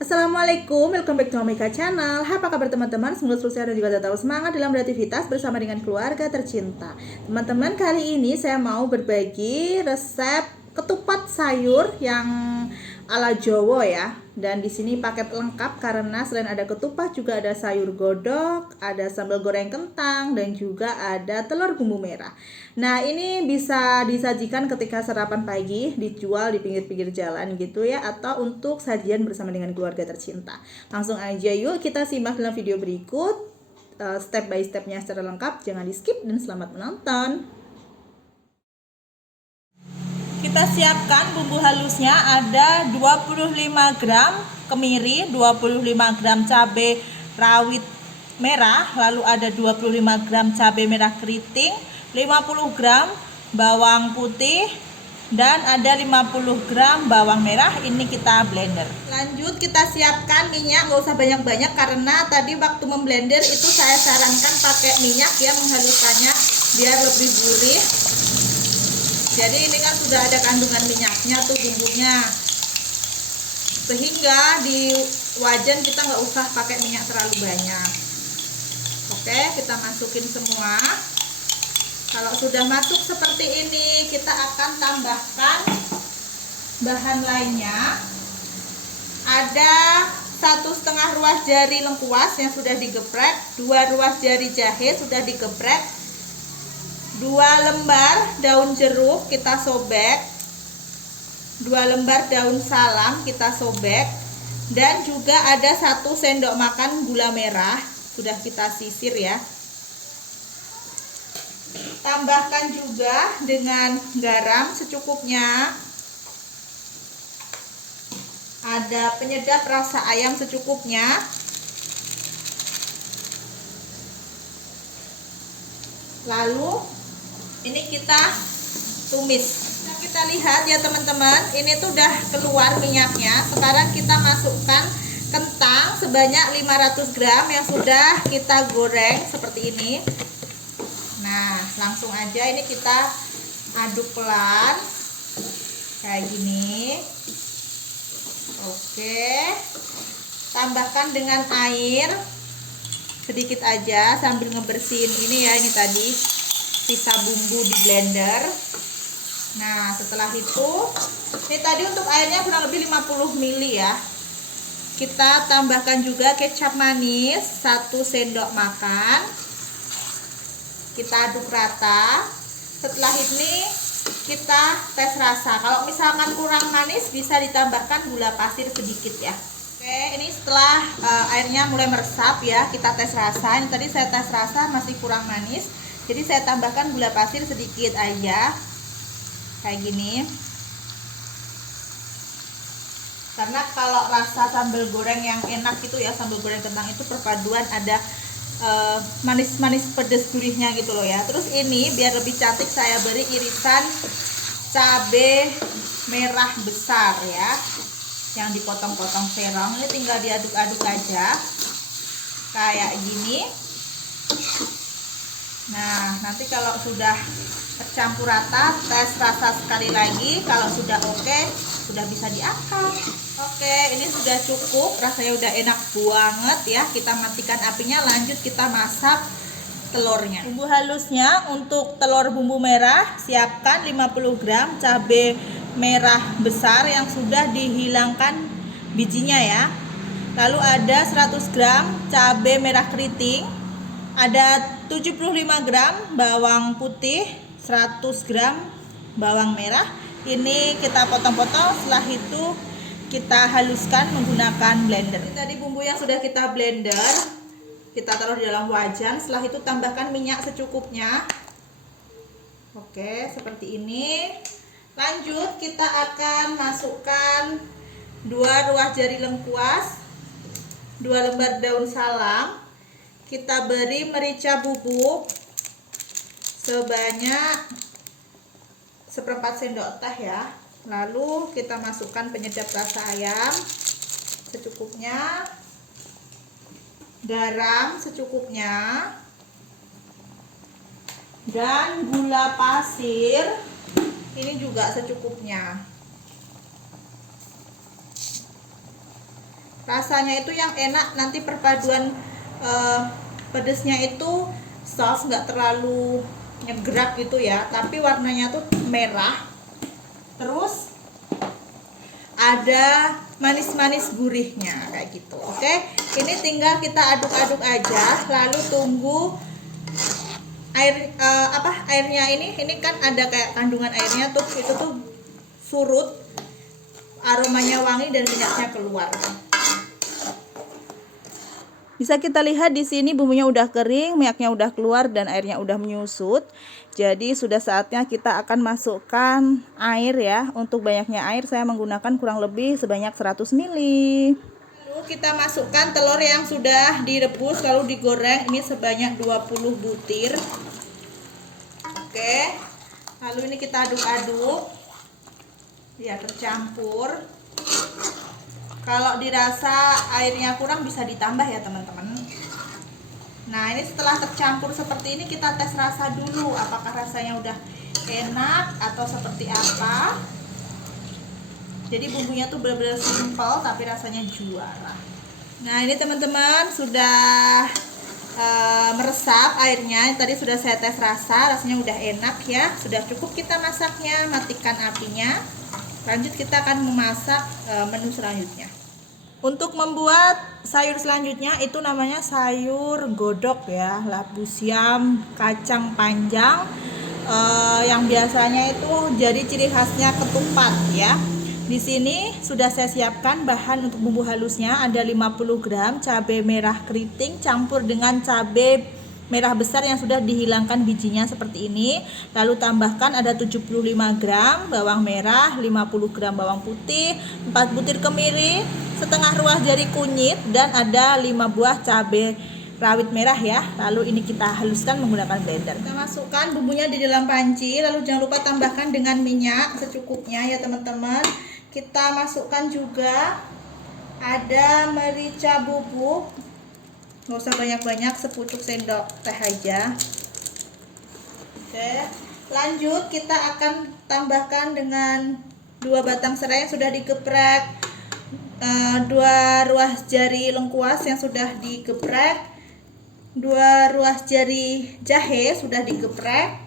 Assalamualaikum, welcome back to Omega Channel. Apa kabar teman-teman? Semoga selalu sehat dan juga tetap semangat dalam beraktivitas bersama dengan keluarga tercinta. Teman-teman, kali ini saya mau berbagi resep ketupat sayur yang ala Jawa ya. Dan di sini paket lengkap karena selain ada ketupat juga ada sayur godok, ada sambal goreng kentang dan juga ada telur bumbu merah. Nah, ini bisa disajikan ketika sarapan pagi, dijual di pinggir-pinggir jalan gitu ya, atau untuk sajian bersama dengan keluarga tercinta. Langsung aja yuk kita simak dalam video berikut step by stepnya secara lengkap. Jangan di skip dan selamat menonton. Kita siapkan bumbu halusnya, ada 25 gram kemiri, 25 gram cabai rawit merah, lalu ada 25 gram cabai merah keriting, 50 gram bawang putih, dan ada 50 gram bawang merah. Ini kita blender. Lanjut kita siapkan minyak, nggak usah banyak-banyak karena tadi waktu memblender itu saya sarankan pakai minyak ya, menghaluskannya biar lebih gurih. Jadi ini kan sudah ada kandungan minyaknya tuh bumbunya, sehingga di wajan kita nggak usah pakai minyak terlalu banyak. Oke, kita masukin semua. Kalau sudah masuk seperti ini, kita akan tambahkan bahan lainnya. Ada 1,5 ruas jari lengkuas yang sudah digeprek, 2 ruas jari jahe sudah digeprek, 2 lembar daun jeruk kita sobek, 2 lembar daun salam kita sobek, dan juga ada 1 sendok makan gula merah sudah kita sisir ya. Tambahkan juga dengan garam secukupnya, ada penyedap rasa ayam secukupnya, lalu ini kita tumis. Nah, kita lihat ya teman-teman, ini tuh udah keluar minyaknya. Sekarang kita masukkan kentang sebanyak 500 gram yang sudah kita goreng seperti ini. Nah, langsung aja ini kita aduk pelan kayak gini. Oke, tambahkan dengan air sedikit aja sambil ngebersihin ini ya, ini tadi sisa bumbu di blender. Nah, setelah itu ini tadi untuk airnya kurang lebih 50 ml ya. Kita tambahkan juga kecap manis 1 sendok makan. Kita aduk rata. Setelah ini kita tes rasa. Kalau misalkan kurang manis bisa ditambahkan gula pasir sedikit ya. Oke, ini setelah airnya mulai meresap ya, kita tes rasa. Ini tadi saya tes rasa masih kurang manis, jadi saya tambahkan gula pasir sedikit aja kayak gini. Karena kalau rasa sambal goreng yang enak itu ya, sambal goreng kentang itu perpaduan ada manis-manis pedas gurihnya gitu loh ya. Terus ini biar lebih cantik saya beri irisan cabai merah besar ya, yang dipotong-potong serong. Ini tinggal diaduk-aduk aja kayak gini. Nah, nanti kalau sudah tercampur rata, tes rasa sekali lagi. Kalau sudah oke, sudah bisa diangkat. Oke, ini sudah cukup, rasanya udah enak banget ya. Kita matikan apinya, lanjut kita masak telurnya. Bumbu halusnya untuk telur bumbu merah, siapkan 50 gram cabai merah besar yang sudah dihilangkan bijinya ya. Lalu ada 100 gram cabai merah keriting, ada 75 gram bawang putih, 100 gram bawang merah. Ini kita potong-potong, setelah itu kita haluskan menggunakan blender. Ini tadi bumbu yang sudah kita blender, kita taruh di dalam wajan. Setelah itu tambahkan minyak secukupnya. Oke, seperti ini. Lanjut kita akan masukkan 2 ruas jari lengkuas, 2 lembar daun salam. Kita beri merica bubuk sebanyak 1/4 sendok teh ya. Lalu kita masukkan penyedap rasa ayam secukupnya, garam secukupnya, dan gula pasir ini juga secukupnya. rasanya itu yang enak nanti perpaduan pedesnya itu saus nggak terlalu nyegerak gitu ya, tapi warnanya tuh merah, terus ada manis-manis gurihnya kayak gitu. Oke, ini tinggal kita aduk-aduk aja, lalu tunggu airnya ini kan ada kayak kandungan airnya tuh, itu tuh surut, aromanya wangi dan minyaknya keluar. Bisa kita lihat di sini bumbunya udah kering, minyaknya udah keluar dan airnya udah menyusut. Jadi sudah saatnya kita akan masukkan air ya. Untuk banyaknya air saya menggunakan kurang lebih sebanyak 100 ml. Lalu kita masukkan telur yang sudah direbus lalu digoreng, ini sebanyak 20 butir. Oke. Lalu ini kita aduk-aduk. Ya, tercampur. Kalau dirasa airnya kurang bisa ditambah ya teman-teman. Nah, ini setelah tercampur seperti ini kita tes rasa dulu apakah rasanya udah enak atau seperti apa. Jadi bumbunya tuh benar-benar simpel tapi rasanya juara. Nah, ini teman-teman sudah meresap airnya. Tadi sudah saya tes rasa, rasanya udah enak ya. Sudah cukup kita masaknya, matikan apinya. Lanjut kita akan memasak menu selanjutnya. Untuk membuat sayur selanjutnya itu namanya sayur godok ya, labu siam, kacang panjang, yang biasanya itu jadi ciri khasnya ketupat ya. Di sini sudah saya siapkan bahan untuk bumbu halusnya, ada 50 gram cabai merah keriting campur dengan cabai merah besar yang sudah dihilangkan bijinya seperti ini. Lalu tambahkan ada 75 gram bawang merah, 50 gram bawang putih, 4 butir kemiri, setengah ruas jari kunyit, dan ada 5 buah cabai rawit merah ya. Lalu ini kita haluskan menggunakan blender. Kita masukkan bumbunya di dalam panci, lalu jangan lupa tambahkan dengan minyak secukupnya ya teman-teman. Kita masukkan juga ada merica bubuk, nggak usah banyak-banyak, sepucuk sendok teh aja. Oke, lanjut kita akan tambahkan dengan 2 batang serai yang sudah digeprek, 2 ruas jari lengkuas yang sudah digeprek, 2 ruas jari jahe sudah digeprek,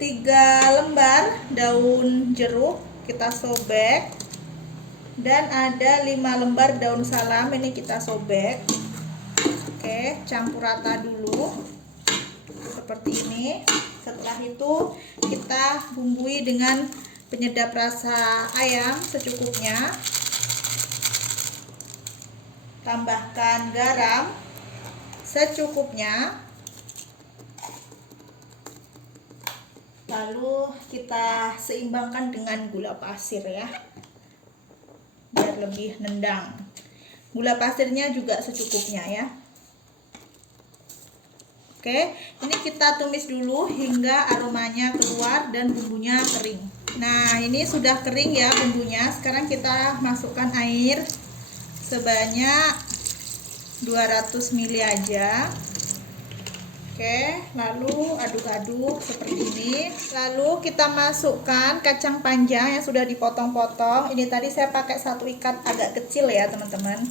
3 lembar daun jeruk kita sobek, dan ada 5 lembar daun salam ini kita sobek. Oke, campur rata dulu seperti ini. Setelah itu kita bumbui dengan penyedap rasa ayam secukupnya. Tambahkan garam secukupnya. Lalu kita seimbangkan dengan gula pasir ya, biar lebih nendang. Gula pasirnya juga secukupnya ya. Oke, ini kita tumis dulu hingga aromanya keluar dan bumbunya kering. Nah, ini sudah kering ya bumbunya. Sekarang kita masukkan air sebanyak 200 ml aja. Oke, lalu aduk-aduk seperti ini. Lalu kita masukkan kacang panjang yang sudah dipotong-potong. Ini tadi saya pakai 1 ikat agak kecil ya teman-teman.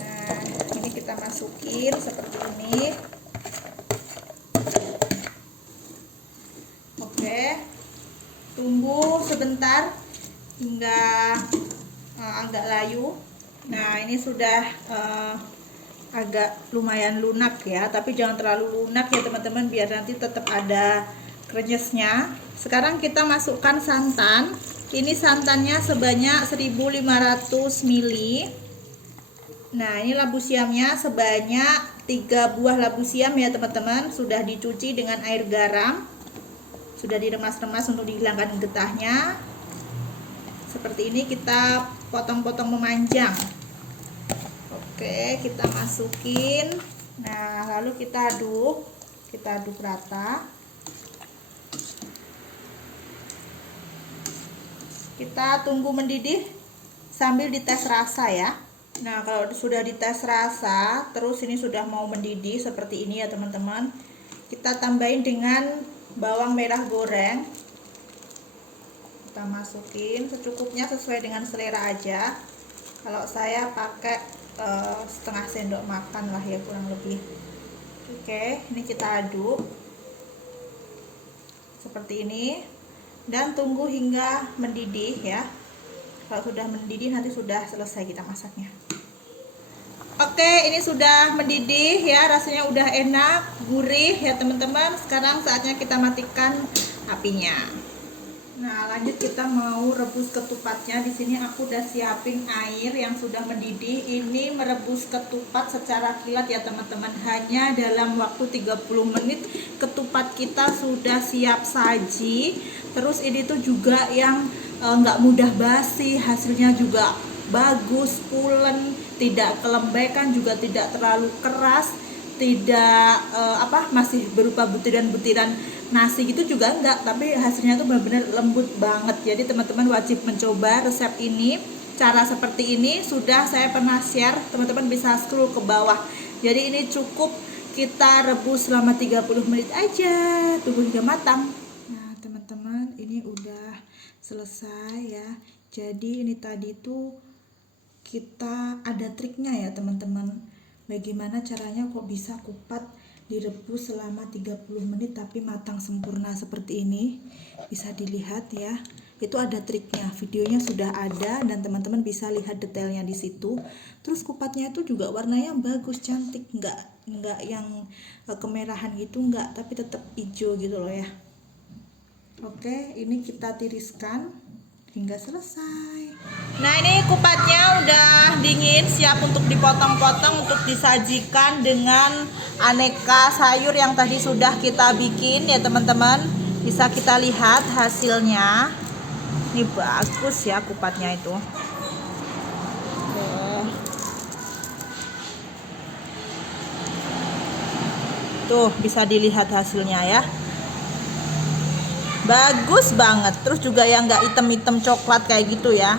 Nah, ini kita masukin seperti ini. Oke, tunggu sebentar hingga agak layu. Nah, ini sudah agak lumayan lunak ya, tapi jangan terlalu lunak ya teman-teman, biar nanti tetap ada krenyesnya. Sekarang kita masukkan santan. Ini santannya sebanyak 1500 ml. Nah, ini labu siamnya sebanyak 3 buah labu siam ya teman-teman, sudah dicuci dengan air garam, sudah diremas-remas untuk dihilangkan getahnya. Seperti ini kita potong-potong memanjang. Oke, kita masukin. Nah, lalu kita aduk rata. Kita tunggu mendidih sambil dites rasa ya. Nah, kalau sudah dites rasa, terus ini sudah mau mendidih seperti ini ya teman-teman, kita tambahin dengan bawang merah goreng. Kita masukin secukupnya sesuai dengan selera aja. Kalau saya pakai setengah sendok makan lah ya, kurang lebih. Oke, ini kita aduk seperti ini dan tunggu hingga mendidih ya. Kalau sudah mendidih nanti sudah selesai kita masaknya. Oke, ini sudah mendidih ya, rasanya udah enak, gurih ya teman-teman. Sekarang saatnya kita matikan apinya. Nah, lanjut kita mau rebus ketupatnya. Di sini aku udah siapin air yang sudah mendidih. Ini merebus ketupat secara kilat ya teman-teman. Hanya dalam waktu 30 menit ketupat kita sudah siap saji. Terus ini tuh juga yang nggak mudah basi, hasilnya juga bagus, pulen, tidak kelembekan, juga tidak terlalu keras, tidak masih berupa butiran-butiran nasi gitu juga enggak, tapi hasilnya tuh benar-benar lembut banget. Jadi teman-teman wajib mencoba resep ini. Cara seperti ini sudah saya pernah share, teman-teman bisa scroll ke bawah. Jadi ini cukup kita rebus selama 30 menit aja, tunggu hingga matang. Nah teman-teman, ini udah selesai ya. Jadi ini tadi tuh kita ada triknya ya teman-teman. Bagaimana caranya kok bisa kupat direbus selama 30 menit tapi matang sempurna seperti ini. Bisa dilihat ya. Itu ada triknya. Videonya sudah ada dan teman-teman bisa lihat detailnya di situ. Terus kupatnya itu juga warnanya bagus, cantik, enggak yang kemerahan gitu, enggak, tapi tetap hijau gitu loh ya. Oke, ini kita tiriskan hingga selesai. Nah ini kupatnya udah dingin, siap untuk dipotong-potong untuk disajikan dengan aneka sayur yang tadi sudah kita bikin ya teman-teman. Bisa kita lihat hasilnya. Ini bagus ya kupatnya itu. Tuh bisa dilihat hasilnya ya. Bagus banget. Terus juga yang nggak hitam-hitam coklat kayak gitu ya.